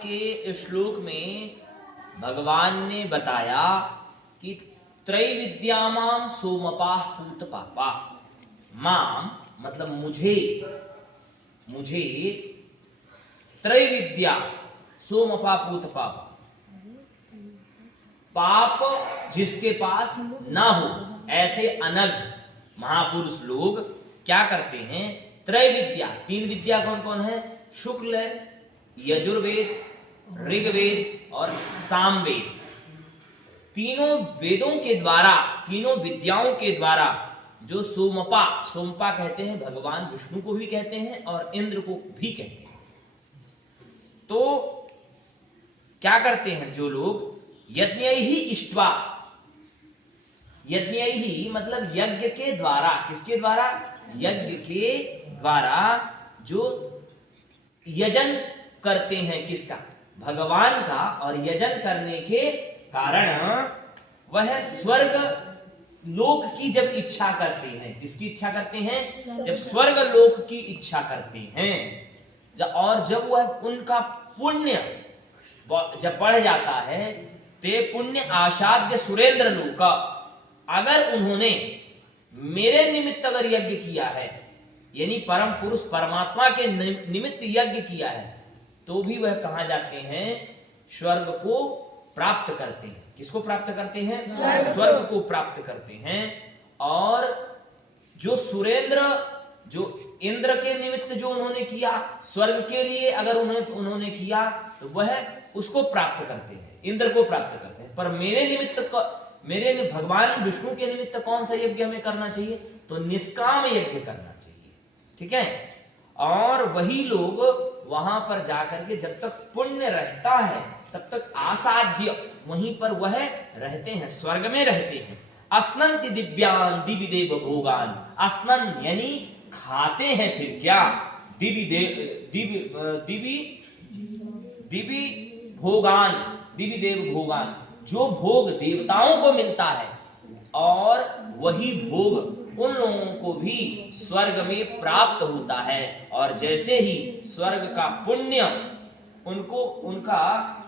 के श्लोक में भगवान ने बताया कि त्रैविद्यामां सोमपाः पूत पापा। माम मतलब मुझे त्रैविद्या सोमपा पूत पापा, पाप जिसके पास ना हो ऐसे अनग महापुरुष लोग क्या करते हैं, त्रैविद्या, तीन विद्या कौन कौन है, शुक्ल, यजुर्वेद, ऋग्वेद और सामवेद, तीनों वेदों के द्वारा, तीनों विद्याओं के द्वारा जो सोमपा कहते हैं, भगवान विष्णु को भी कहते हैं और इंद्र को भी कहते हैं। तो क्या करते हैं जो लोग, यज्ञैहि इष्ट्वा, यज्ञैहि मतलब यज्ञ के द्वारा, किसके द्वारा, यज्ञ के द्वारा जो यजन करते हैं, किसका, भगवान का, और यजन करने के कारण वह स्वर्ग लोक की जब इच्छा करते हैं, किसकी इच्छा करते हैं, जब स्वर्ग लोक की इच्छा करते हैं, और जब वह उनका पुण्य जब बढ़ जाता है, ते पुण्य आसाद्य सुरेंद्र लोक, अगर उन्होंने मेरे निमित्त अगर यज्ञ किया है, यानी परम पुरुष परमात्मा के निमित्त यज्ञ किया है, तो भी वह कहां जाते हैं, स्वर्ग को प्राप्त करते हैं। किसको प्राप्त करते हैं, स्वर्ग को प्राप्त करते हैं। और जो सुरेंद्र, जो इंद्र के निमित्त जो उन्होंने किया, स्वर्ग के लिए अगर उन्होंने किया, तो वह उसको प्राप्त करते हैं, इंद्र को प्राप्त करते हैं। पर मेरे भगवान विष्णु के निमित्त कौन सा यज्ञ हमें करना चाहिए, तो निष्काम यज्ञ करना चाहिए, ठीक है। और वही लोग वहां पर जाकर के जब तक पुण्य रहता है तब तक आसाध्य वहीं पर वह रहते हैं, स्वर्ग में रहते हैं। अस्नन्ति दिव्यान दिवि देव भोगान, अस्नन यानी खाते हैं, फिर क्या, दिवि भोगान, दिवि देव भोगान, जो भोग देवताओं को मिलता है और वही भोग उन लोगों को भी स्वर्ग में प्राप्त होता है। और जैसे ही स्वर्ग का पुण्य उनका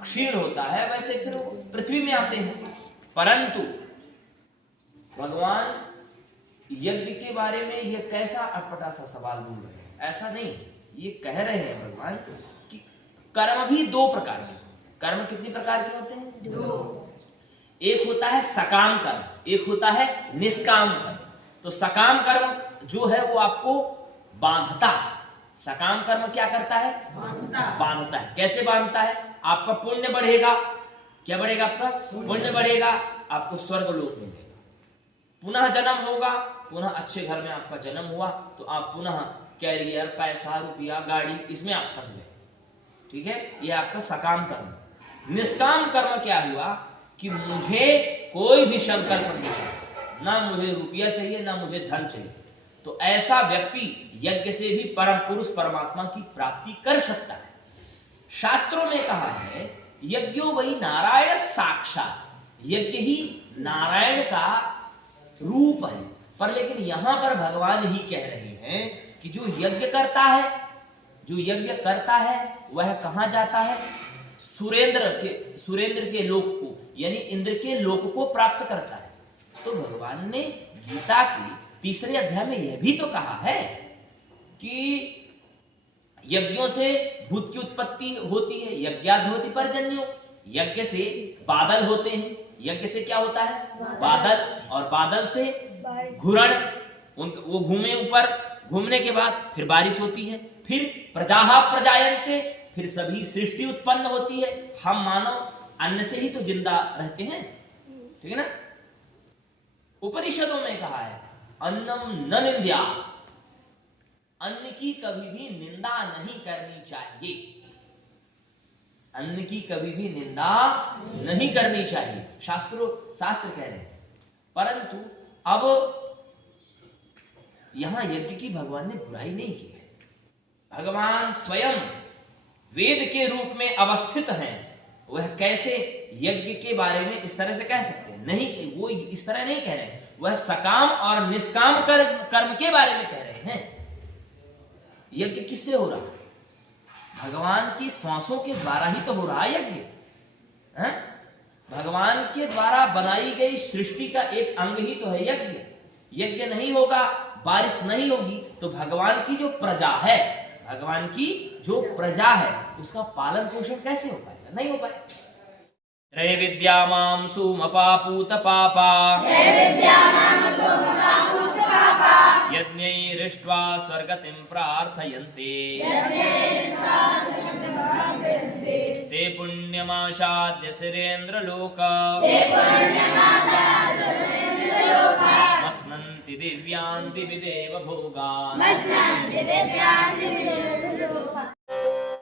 क्षीण होता है, वैसे फिर वो पृथ्वी में आते हैं। परंतु भगवान यज्ञ के बारे में ये कैसा अटपटा सा सवाल बोल रहे हैं, ऐसा नहीं, ये कह रहे हैं भगवान कि कर्म भी दो प्रकार के, कर्म कितनी प्रकार के होते हैं, दो। एक होता है सकाम कर्म, एक होता है निष्काम कर्म। तो सकाम कर्म जो है वो आपको बांधता है, सकाम कर्म क्या करता है, बांधता है। कैसे बांधता है, आपका पुण्य बढ़ेगा, क्या बढ़ेगा, आपका पुण्य बढ़ेगा, आपको स्वर्ग लोक मिलेगा, पुनः जन्म होगा, पुनः अच्छे घर में आपका जन्म हुआ, तो आप पुनः कैरियर, पैसा, रुपया, गाड़ी, इसमें आप फंस गए, ठीक है। यह आपका सकाम कर्म। निष्काम कर्म क्या हुआ कि मुझे कोई भी संकल्प नहीं चाहिए, ना मुझे रुपया चाहिए, ना मुझे धन चाहिए, तो ऐसा व्यक्ति यज्ञ से भी परम पुरुष परमात्मा की प्राप्ति कर सकता है। शास्त्रों में कहा है, यज्ञो वही नारायण साक्षात, यज्ञ ही नारायण का रूप है। पर लेकिन यहां पर भगवान ही कह रहे हैं कि जो यज्ञ करता है, जो यज्ञ करता है वह कहां जाता है, सुरेंद्र के लोक को, यानी इंद्र के लोक को प्राप्त करता है। तो भगवान ने गीता के तीसरे अध्याय में यह भी तो कहा है कि यज्ञों से भूत की उत्पत्ति होती है, यज्ञाद् भवति पर्जन्यो, यज्ञ से बादल होते हैं, यज्ञ से क्या होता है, बादल, और बादल से घुरण, वो घूमे ऊपर, घूमने के बाद फिर बारिश होती है, फिर प्रजाः प्रजायन्ते, फिर सभी सृष्टि उत्पन्न होती है। हम मानव अन्न से ही तो जिंदा रहते हैं, ठीक है ना। उपनिषदों में कहा है, अन्नम न निंद्या, अन्न की कभी भी निंदा नहीं करनी चाहिए, अन्न की कभी भी निंदा नहीं करनी चाहिए, शास्त्र कह रहे हैं। परंतु अब यहां यज्ञ की भगवान ने बुराई नहीं की है, भगवान स्वयं वेद के रूप में अवस्थित हैं, वह कैसे यज्ञ के बारे में इस तरह से कह सकते हैं, नहीं, वो इस तरह नहीं कह रहे हैं, वह सकाम और निष्काम कर्म के बारे में कह रहे हैं। यज्ञ किससे हो रहा है, भगवान की सांसों के द्वारा ही तो हो रहा है यज्ञ, हैं? भगवान के द्वारा बनाई गई सृष्टि का एक अंग ही तो है यज्ञ। यज्ञ नहीं होगा, बारिश नहीं होगी, तो भगवान की जो प्रजा है, भगवान की जो प्रजा है, उसका पालन पोषण कैसे हो पाएगा? नहीं हो पाएगा। त्रय विद्या माम सुमपापूत पापा यज्ञैरिष्ट्वा स्वर्गतिं प्रार्थयन्ते ते पुण्यमाशाद्य सुरेन्द्रलोक मस्नन्ति दिव्यान् दिवि देव भोगान्।